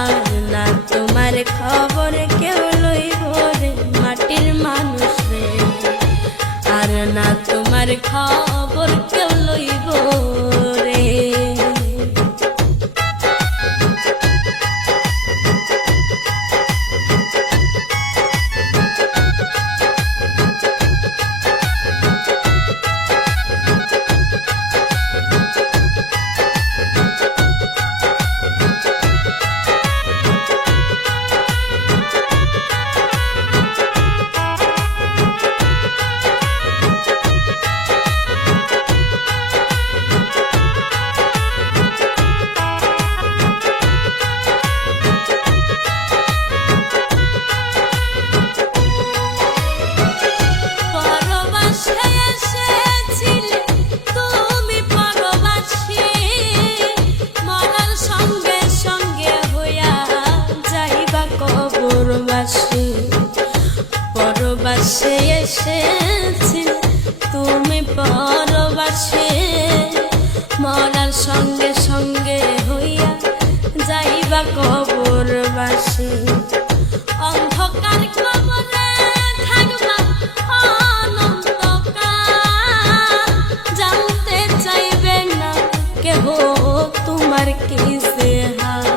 আর না তোমার খবর কেউ লইব রে মাটির মানুষ রে, আর না তোমার খবর কেউ লইব রে। পরবাসে এসেছিলে তুমি পরবাসে, মরার সঙ্গে সঙ্গে হইয়া যাইবা কবরবাসী। অন্ধকার কবরে থাকবা অনন্তকাল, জানতে চাইবে না কেহ তোমার কি যে হাল।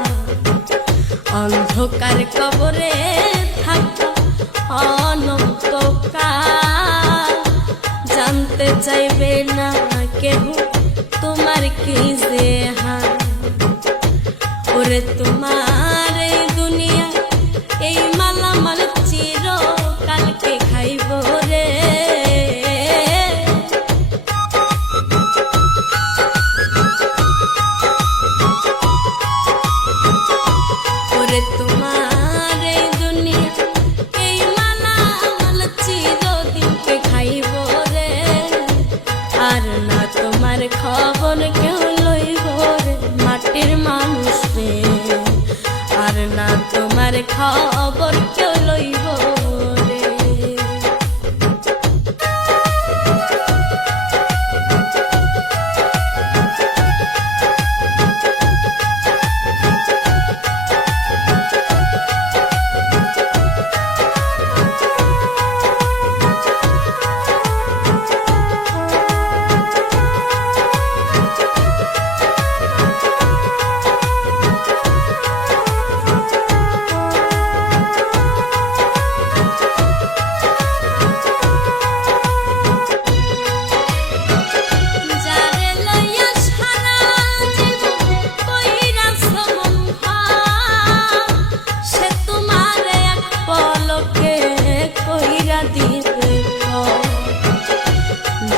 অন্ধকার কবরে থাকবা অনন্তকাল, জানতে চাইবে না কেহ তোমার কি যে হাল। ওরে তোমার এই দুনিয়া এই মালামাল চিরকালকে খাইব রে। ওরে তোমার এই দুনিয়া এই মালামাল চিরদিনকে খাইব রে, আর না তোমার খবর কেউ লইব রে মাটির মানুষ রে, আর না তোমার খবর কেউ লইব রে।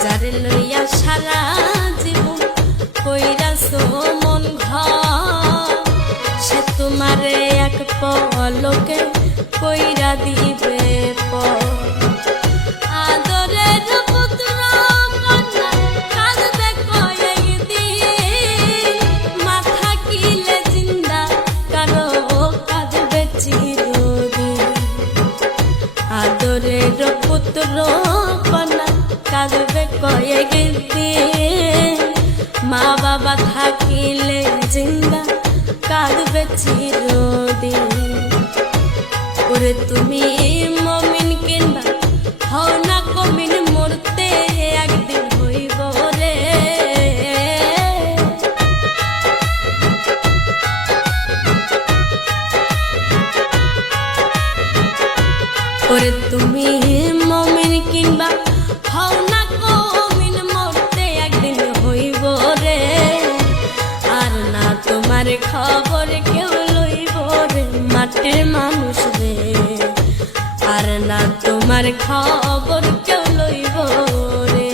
যারে লইয়া সারা জীবন কইরাছো মন ঘর, সে তোমারে এক পলকে কইরা দিবে পর। আদরের পুত্র কন্যা কাঁদবে কয়েকদিন, মাথা কিলে জিন্দা কারো কাঁদবে চিরদিন। আদরের পুত্র কন্যা কাঁদবে কয়েকদিন, মা বাবা থাকিলে জিন্দা কাঁদবে চিরদিন। ওরে তুমি মমিন কিংবা হও না কমিন, মরতে একদিন হইব রে। ওরে তুমি মমিন কিংবা হও না কমিন, মরতে একদিন হইব রে, আর না তোমার খবর কেউ লইব রে মাটির মানুষ রে, আর না তোমার খবর কেউ লইব রে।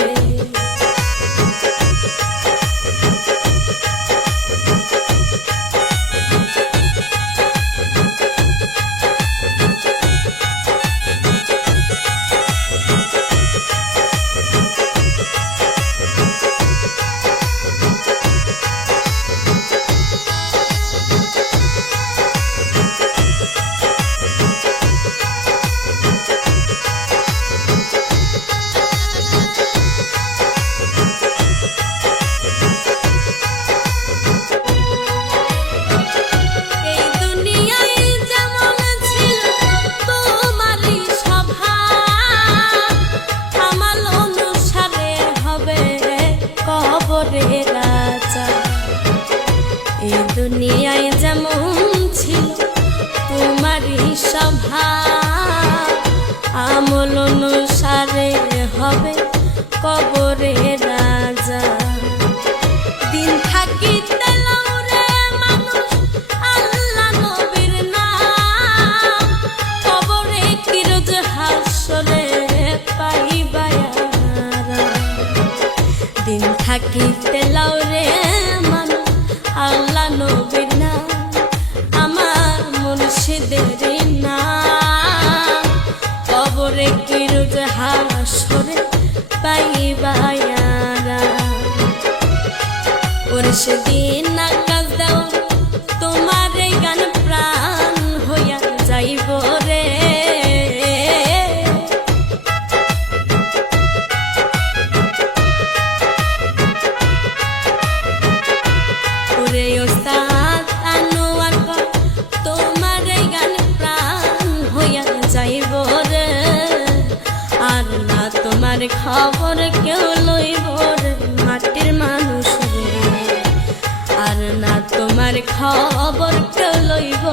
দুনিয়ায় যেমন ছিল তোমারই স্বভাব, আমল অনুসারে হবে কবরে রাজা। দিন থাকিতে লওরে মানুষ আল্লাহ নবীর নাম, কবরে কি রোজ হাসরে পাইবা আরাম। দিন থাকিতে লওরে মানুষ আল্লাহ নবীর নাম, আমার মুর্শিদের নাম, কবরে কি রোজ হাসরে পাইবা আরাম। ওরে সেদিন আকাশ দাও তোমার এই গান প্রাণ হইয়া যাইব রে। ওরে ওস্তাদ আনোয়ার কয় তোমার এই গান প্রাণ হইয়া যাইব রে। আর না তোমার খবর কেউ লইব রে মাটির মানুষ রে, আর না তোমার খবর কেউ লইব।